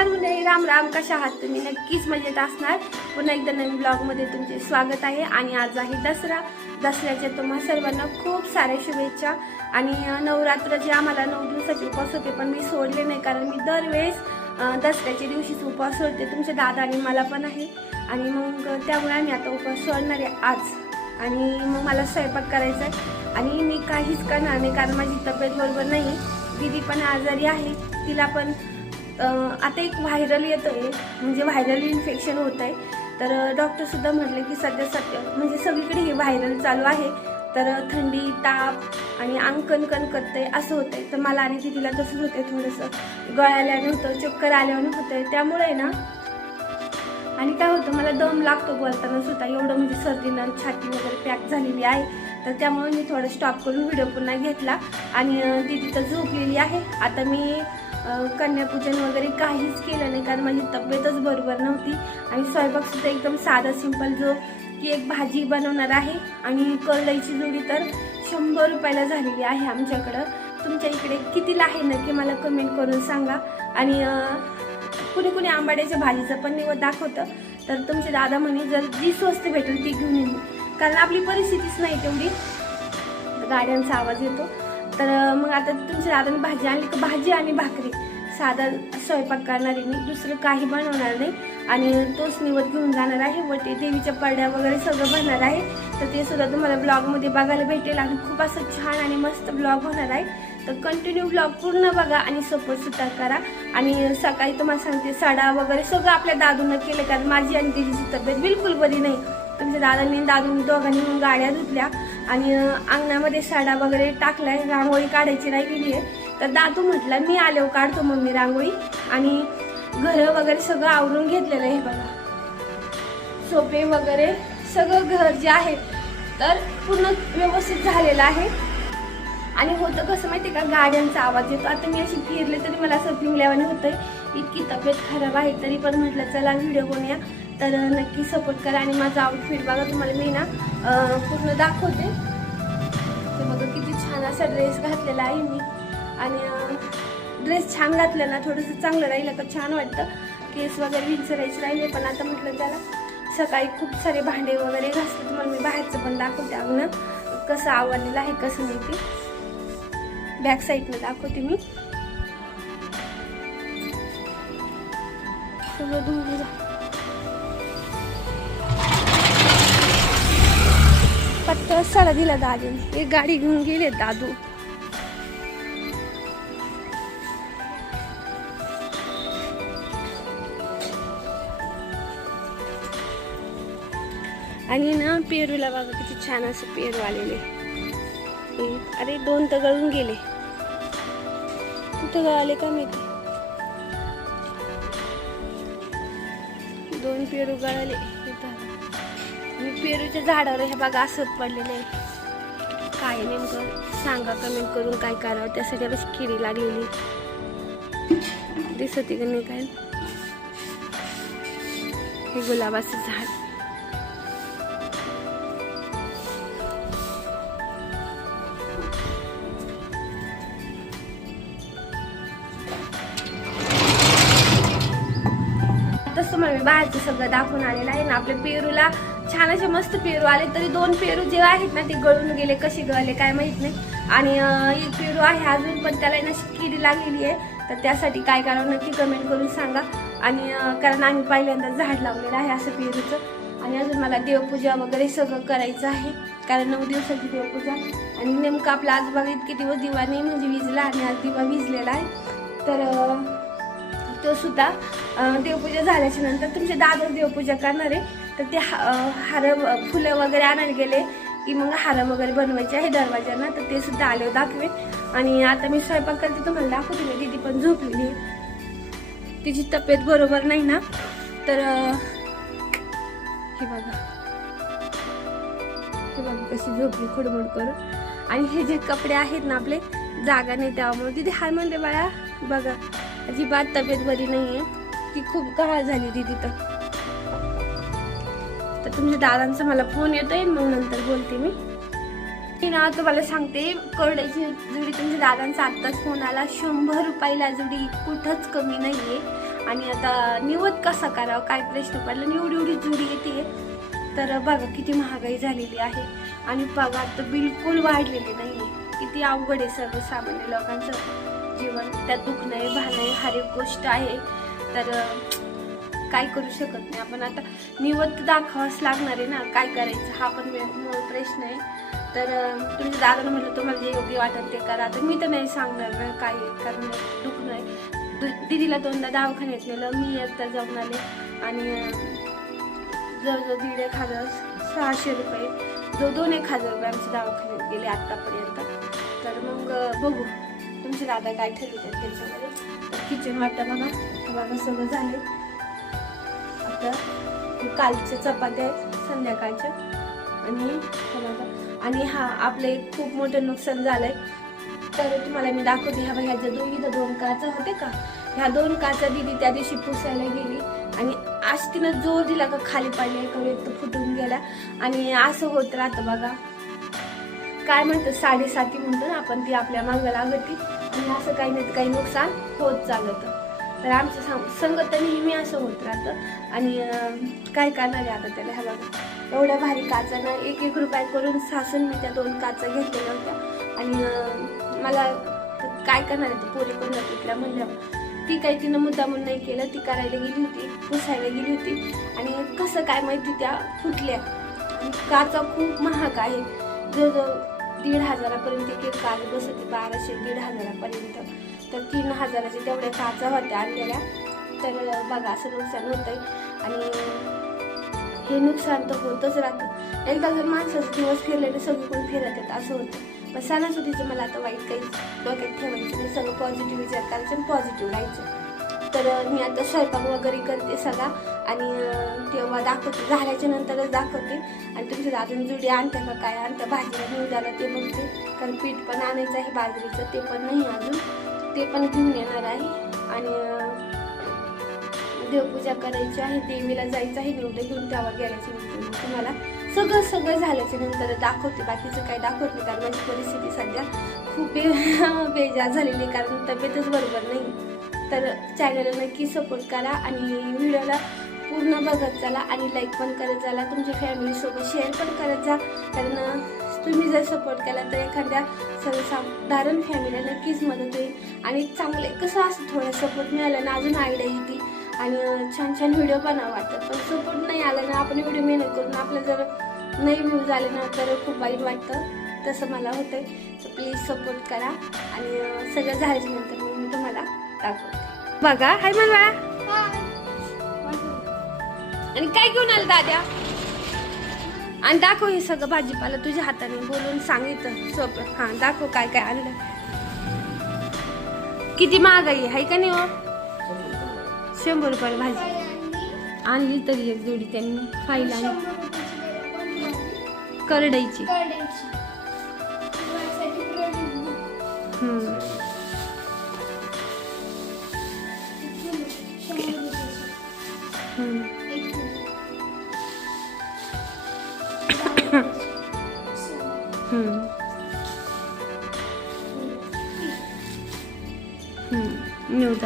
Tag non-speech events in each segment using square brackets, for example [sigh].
नमस्कार राम राम कशा आहात तुम्ही? नक्कीच मजेत असणार. पुन्हा एकदा नवीन ब्लॉगमध्ये तुमचे स्वागत आहे. आणि आज आहे दसरा. दसऱ्याच्या तुम्हा सर्वांना खूप साऱ्या शुभेच्छा. आणि नवरात्र जे आम्हाला नऊ दिवसाचे उपवास होते पण मी सोडले नाही कारण मी दरवेळेस दसऱ्याच्या दिवशीच उपवास सोडते. तुमच्या दादा आणि मला पण आहे. आणि मग त्यामुळे आम्ही आता उपवास सोडणार आहे आज. आणि मग मला स्वयंपाक करायचा आहे. आणि मी काहीच करणार नाही कारण माझी तब्येत बरोबर नाही. दीदी पण आजारी आहे. तिला पण आता एक व्हायरल येतोय. म्हणजे व्हायरल इन्फेक्शन होत आहे तर डॉक्टरसुद्धा म्हटले की सध्या सध्या म्हणजे सगळीकडे हे व्हायरल चालू आहे. तर थंडी ताप आणि अंग कणकण करतंय असं होतंय. तर मला आणि दीदीला तसंच आहे थोडंसं. गळ्याल्यानं होतं चक्कर आल्यावर होतं आहे त्यामुळे ना आणि काय होतं मला दम लागतो बोलताना सुद्धा. एवढं म्हणजे सर्दीनं छाती वगैरे पॅक झालेली आहे. तर त्यामुळे मी थोडं स्टॉप करून व्हिडिओ पुन्हा घेतला. आणि दिदी तर झोपलेली आहे. आता मी कन्यापूजन वगैरे काहीच केलं नाही कारण माझी तब्येतच बरोबर नव्हती. आणि स्वयंपाकसुद्धा एकदम साधा सिंपल जो की एक भाजी बनवणार आहे आणि करडईची जोडी तर शंभर रुपयाला झालेली आहे आमच्याकडं. तुमच्या इकडे कितीला आहे नक्की मला कमेंट करून सांगा. आणि कुणी कुणी आंबाड्याच्या भाजीचं पण निवड दाखवतं. तर तुमचे दादा म्हणे जर जी स्वस्त भेटेल ती घेऊन येईल कारण आपली परिस्थितीच नाही तेवढी. गाड्यांचा आवाज येतो. तर मग आता तुमच्या दादाने भाजी आणली तर भाजी आणि भाकरी. साधा स्वयंपाक करणारी मी दुसरं काही बनवणार नाही. आणि तोच निवड घेऊन जाणार आहे. व ते देवीच्या पडड्या वगैरे सगळं बनणार आहे. तर ते सुद्धा तुम्हाला ब्लॉगमध्ये बघायला भेटेल. आणि खूप असं छान आणि मस्त ब्लॉग होणार आहे. तर कंटिन्यू ब्लॉग पूर्ण बघा आणि सपोर्ट सुद्धा करा. आणि सकाळी तुम्हाला सांगते सडा वगैरे सगळं आपल्या दादूनं केलं. कारण माझी आणि दिदीची तब्येत बिलकुल बरी नाही. तुमच्या दादांनी दादूंनी दोघांनी मग गाड्या धुतल्या. आणि अंगणामध्ये साडा वगैरे टाकलाय रांगोळी काढायची राहिलेली आहे. तर दादू म्हटलं मी आल्यावर काढतो मम्मी रांगोळी. आणि घरं वगैरे सगळं आवरून घेतलेलं आहे बघा. सोपे वगैरे सगळं घर जे आहे तर पूर्ण व्यवस्थित झालेलं आहे. आणि होतं कसं माहिती का गाड्यांचा आवाज येतो. आता मी अशी फिरले तरी मला असं फिरल्यावाने होतंय. इतकी तब्येत खराब आहे तरी पण म्हटलं चला व्हिडिओ बनूया तर नक्की सपोर्ट करा आणि माझा आउटफिट बघा तुम्हाला मी ना पूर्ण दाखवते. तर बघा किती छान असा ड्रेस घातलेला आहे मी. आणि ड्रेस छान घातला ना थोडंसं चांगलं राहिलं का छान वाटतं. केस वगैरे विंचरायचे राहिले पण आता म्हटलं त्याला सकाळी खूप सारे भांडे वगैरे घासले तुम्हाला मी बाहेरचं पण दाखवते अंगण कसं आवडलेलं आहे कसं नाही ते. बॅक साईडनं दाखवते मी. सगळं धुवून जा सडा दिला दादीने. एक गाडी घेऊन गेले दादू. आणि ना पेरूला बघा किती छान असं पेरू आलेले. अरे दोन तर गळून गेले. कुठं गळाले का माहिती? दोन पेरू गळाले. मी पेरूच्या झाडावर हे बघा असत पडलेले आहे. काय नेमकं? सांगा कमेंट करून काय करावं. त्यासाठी बस किडी लागलेली. दिसते का नाही काय? हे गुलाबाचं झाड. मला सगळं दाखवून आलेलं आहे. ना आपल्या पेरूला छान असे मस्त पेरू आले. तरी दोन पेरू जे आहेत ना ते गळून गेले. कसे गळले काय माहीत नाही. आणि एक पेरू आहे अजून पण त्याला ना किडी लागलेली आहे. तर त्यासाठी काय करावं नक्की कमेंट करून सांगा. आणि कारण आम्ही पहिल्यांदा झाड लावलेलं आहे असं पेरूचं. आणि अजून मला देवपूजा वगैरे सगळं करायचं आहे. कारण नऊ दिवसाची देवपूजा. आणि नेमकं आपला आज बघा इतके दिवस दिवा नाही म्हणजे विजला आणि आज दिवा विजलेला आहे. तर तो सुद्धा देवपूजा झाल्याच्यानंतर तुमचे दादा देवपूजा करणार. आहे तर ते हा- हार फुलं वगैरे आणायला गेले की मग हार वगैरे बनवायचे आहे दरवाज्यांना. तर ते सुद्धा आले दाखवेन आणि आता मी स्वयंपाक करते तुम्हाला दाखवते दीदी पण झोपलेली तिची तब्येत बरोबर नाही ना? तर हे बघा. हे बघा कशी झोपली खुडमुड करून. आणि हे जे कपडे आहेत ना आपले जागा नाही त्यामुळे. तिथे हाय म्हणले बाळा बघा. अजिबात तब्येत बरी नाही आहे ती खूप गहाळ झाली ती तिथं तर तुमच्या दादांचा मला फोन येतोय मग नंतर बोलते मी. ती ना तुम्हाला सांगते करड्याची जुडी तुमच्या दादांचा आत्ताच फोन आला. शंभर रुपयाला जुडी कुठंच कमी नाही आहे आणि आता निवत कसा करावा काय प्रश्न पडला? आणि एवढी एवढी जुडी येते. तर बघा किती महागाई झालेली आहे. आणि पगार तर बिलकुल वाढलेली नाही किती अवघड आहे सर्वसामान्य लोकांचं. जीवन त्यात दुखणं आहे भाणं आहे हर एक गोष्ट आहे. तर काय करू शकत नाही आपण. आता निवत दाखवावंच लागणार आहे ना काय करायचं हा पण मूळ प्रश्न आहे. तर अं, तुमच्या दादानं म्हटलं तुम्हाला जे योग्य वाटत ते करा. तर मी तर नाही सांगणार ना काय कारण दुखणं आहे दु- दीदीला दोनदा दवाखान्यात नेलं मी एकदा जाऊन आले. आणि जवळजवळ दीड एक हजार सहाशे रुपये जो दोन एक हजार रुपये आमच्या दवाखान्यात गेले आत्तापर्यंत तर मग बघू. तुमचे दादा काय ठरवतात त्याच्यामध्ये? किचन वाटतं बघा. बघा सगळं झाले आता कालच्या चपात्या आहेत संध्याकाळच्या आणि बघा. आणि हा आपलं एक खूप मोठं नुकसान झालंय. तर तुम्हाला मी दाखवते ह्या बघा ह्याच्या दोन इथं दोन काचा होते का? ह्या दोन काचा दिदी त्या दिवशी पुसायला गेली. आणि आज तिनं जोर दिला का खाली पडले का एक तर फुटून गेला. आणि असं होत राहतं बघा. काय म्हणतात साडेसाती म्हणतो ना आपण ती आपल्या मागं लागती. आणि असं काही नाही काही नुकसान होत चालतं. तर आमचं सांग संगत नेहमी असं होत राहतं. आणि काय करणार आहे आता त्याला? ह्या बघा एवढ्या भारी काचानं एक एक रुपये करून सासून मी त्या दोन काचा घेतलेल्या होत्या आणि मला काय करणार आहे पोरी पण तिथल्या म्हणल्यावर ती काही तिनं मुद्दामून नाही केलं. ती करायला गेली होती पुसायला गेली होती. आणि कसं काय माहिती त्या फुटल्या. काचा खूप महाग आहे. जर दीड हजारापर्यंत एक एक काच होती बाराशे दीड हजारापर्यंत. तर तीन हजाराच्या तेवढ्या काचा होत्या आणलेल्या. तर बघा असं नुकसान होतंय. आणि हे नुकसान तर होतच राहतं. एकदा जर माणसं दिवस फिरलेले तर सगळीकडून फिरत आहेत असं होतं. पण सणासुदीचं मला आता वाईट काही डोक्यात ठेवायचं सगळं पॉझिटिव्ह विचार करायचं आणि पॉझिटिव्ह राहायचं. तर मी आता स्वयंपाक वगैरे करते सगळा. आणि तेव्हा दाखवते. झाल्याच्या नंतरच दाखवते. आणि तुमच्या दादून जुडी आणता का काय? आणतं भाजीला घेऊन झालं ते बघते कारण पीठ पण आणायचं आहे बाजरीचं. ते पण नाही अजून. ते पण घेऊन येणार आहे. आणि देवपूजा करायची आहे. देवीला जायचं आहे. निवडं घेऊन तेव्हा गेल्याची नंतर मग तुम्हाला सगळं सगळं झाल्याच्यानंतर दाखवते. बाकीचं काही दाखवत नाही कारण माझी परिस्थिती सध्या खूप [laughs] बेजार झालेली आहे. कारण तब्येतच बरोबर नाही. तर चॅनलला नक्की सपोर्ट करा आणि व्हिडिओला पूर्ण बघत चला आणि लाईक पण करत चला. तुमच्या फॅमिलीसोबत शेअर पण करत जा. कारण तुम्ही जर सपोर्ट केला तर एखाद्या सर्वसाधारण फॅमिलीला नक्कीच मदत होईल. आणि चांगले कसं असं थोडं सपोर्ट मिळालं ना अजून आयडिया येते आणि छान छान व्हिडिओ बनावा वाटतं. पण सपोर्ट नाही आला ना आपण व्हिडिओ मेहनत करून आपलं जर नाही व्ह्यूज आले ना तर खूप वाईट वाटतं. तसं मला होतं तर प्लीज सपोर्ट करा. आणि सगळं झाल्याच्यानंतर दाखवते. बघा हाय बाळा आणि काय घेऊन आलं दाद्या? आणि दाखव हे सगळं भाजीपाला तुझ्या हाताने बोलून सांगितलं सोपं. हा दाखव काय काय आणलं. किती महागाई आहे का नाही हो? शंभर रुपयाला भाजी. आणली तरी एक जोडी त्यांनी फाईल आणि करडायची. हम्म.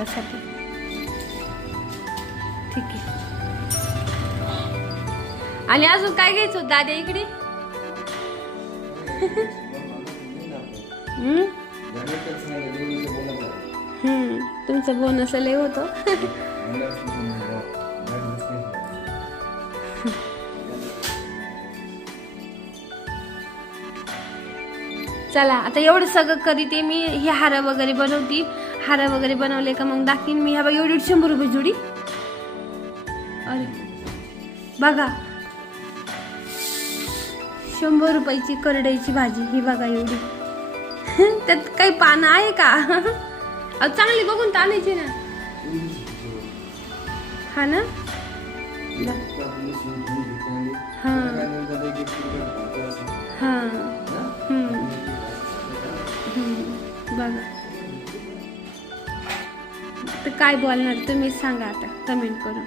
निवदासाठी ठीक आहे. आणि अजून काय घ्यायचं होतं दादा इकडे. तुमचं बोनस लय होतं. चला आता एवढं सगळं करीते मी. हे हार वगैरे बनवती. हार वगैरे बनवले का मग दाखवीन मी. ह्या बघा एवढी शंभर रुपये जुडी. अरे बघा. शंभर रुपयाची करडईची भाजी ही बघा एवढी. [laughs] त्यात काही पानं आहे का? [laughs] चांगली बघून तर आणायची ना. हा ना? हा. हा. हम्म. बघा. तर काय बोलणार तुम्ही सांगा आता कमेंट करून.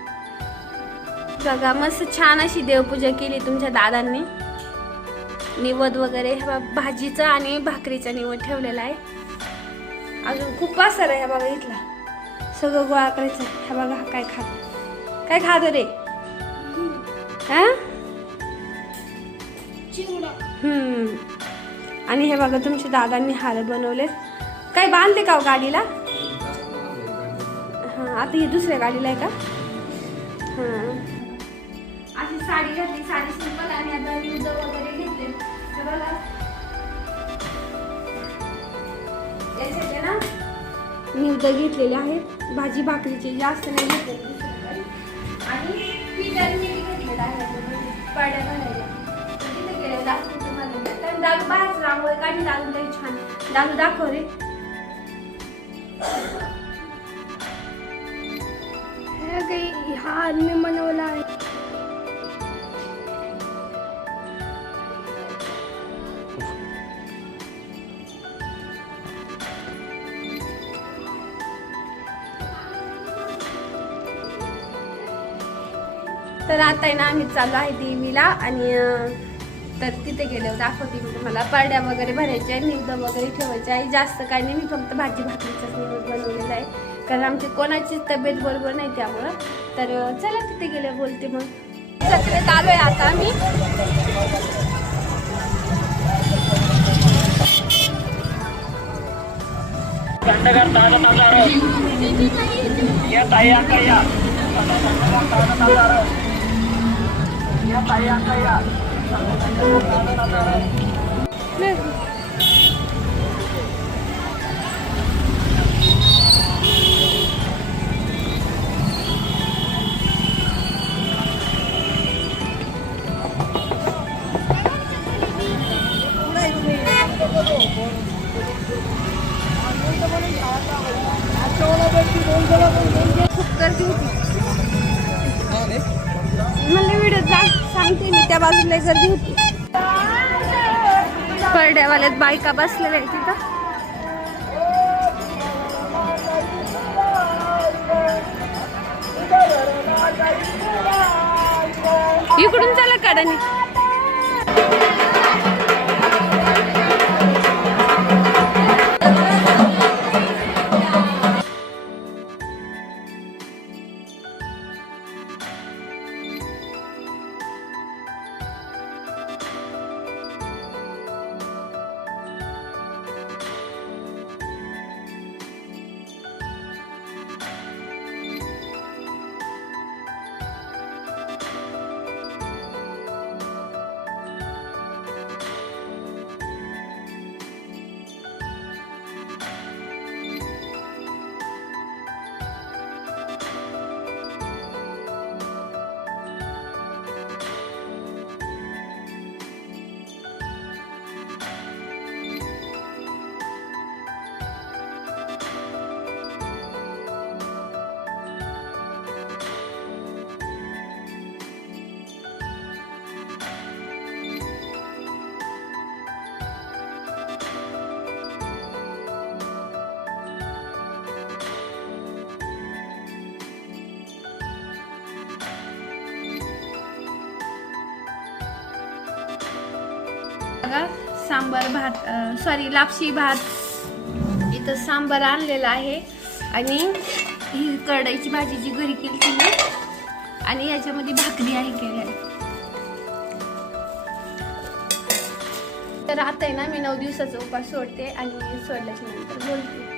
बघा मस्त छान अशी देवपूजा केली तुमच्या दादांनी. निवद वगैरे भाजीचा आणि भाकरीचा निवद ठेवलेला आहे. अजून खूप वासर आहे हा बघा इथला. सगळं गोळा करायचं हे बघा हा काय खात. काय खातो रे? हा? हम्म. आणि हे बघा तुमच्या दादांनी हार बनवलेत. काय बांधले का हो गाडीला? आता ही दुसऱ्या गाडीला आहे का? हां. अशी साडी घातली साडी सिंपल आणि आता वगैरे घेतले. बघा. ना निवड घेतलेले आहेत. भाजी भाकरीचे जास्त नाही घेतलेले आणि पीटर मिरी घेतलेलं आहे याच्यामध्ये, पाड्या घालायला तर तिथे गेले दाखवते तुम्हाला मी. तर दादू बाहेर रांगोळी काढली दादू छान. दादू दाखव रे. हे काही हा मी बनवला आहे तर आता आहे ना आम्ही चालू आहे देवीला आणि तर तिथे गेले दाखवते मी तुम्हाला. पारड्या वगैरे भरायच्या आहे निवड वगैरे ठेवायचे आहे जास्त काही नाही. मी फक्त भाजी भाकरीचाच निवड बनवलेला आहे. कारण आमची कोणाचीच तब्येत बरोबर नाही त्यामुळं. तर चला तिथे गेले बोलते मग. जत्रेत आलो आहे आता आम्ही. खूप गर्दी होती मला व्हिडिओ जा सांगते मी त्या बाजूला लई गर्दी होती. परड्यावाल्यात बायका बसलेल्या आहेत तिथं. इकडून चला कडाने. सांबार भात सॉरी लापशी भात. इथं सांबार आणलेला आहे. आणि ही करडाईची भाजी जी घरी केली ती आणि याच्यामध्ये भाकरी आहे केल्या. तर आता आहे ना मी नऊ दिवसाचा उपास सोडते आणि सोडल्याच्या नंतर बोलते.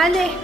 आले हं?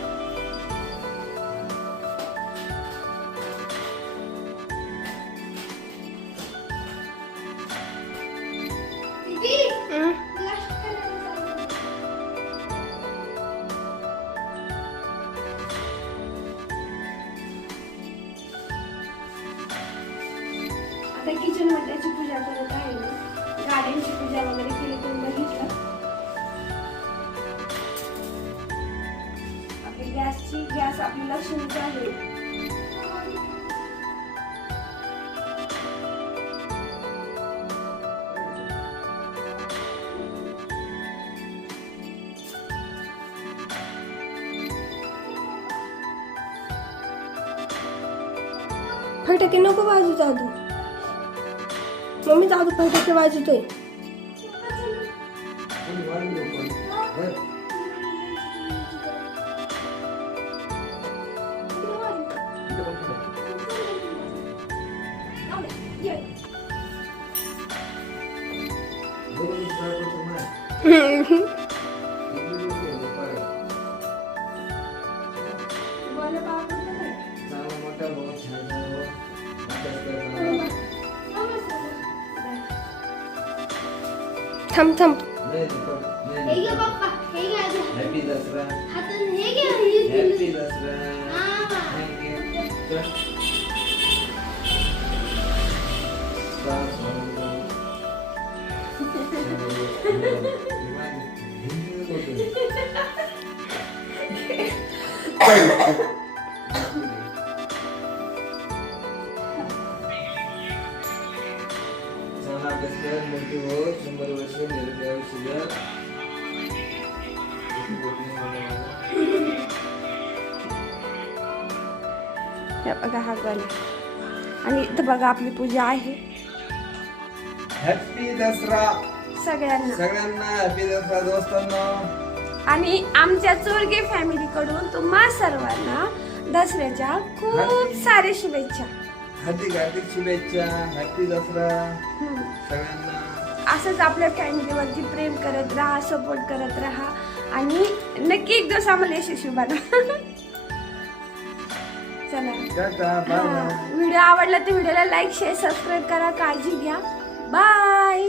फटाके नको वाजू जादू. मम्मी जादू फटाके वाजवतोय. 삼삼. 애교 봐봐 애교 해피 다스라 하던 애교 해피 다스라 아마 शंभर वर्ष. हे बघा हा आणि इथं बघा आपली पूजा आहे. हॅपी दसरा. सगळ्यांना. सगळ्यांना हॅपी दसरा दोस्तांना. आणि आमच्या चोरगे फॅमिलीकडून तुम्हा सर्वांना दसऱ्याच्या खूप सारे शुभेच्छा. हार्दिक हार्दिक शुभेच्छा. हॅपी दसरा. सगळ्यांना. असंच आपल्या फॅमिलीवरती प्रेम करत राहा सपोर्ट करत राहा. आणि नक्की एक दिवस आम्हाला यशस्वी बनवा [laughs] चला. व्हिडिओ आवडला तर व्हिडिओला लाईक शेअर सबस्क्राईब करा काळजी घ्या. बाय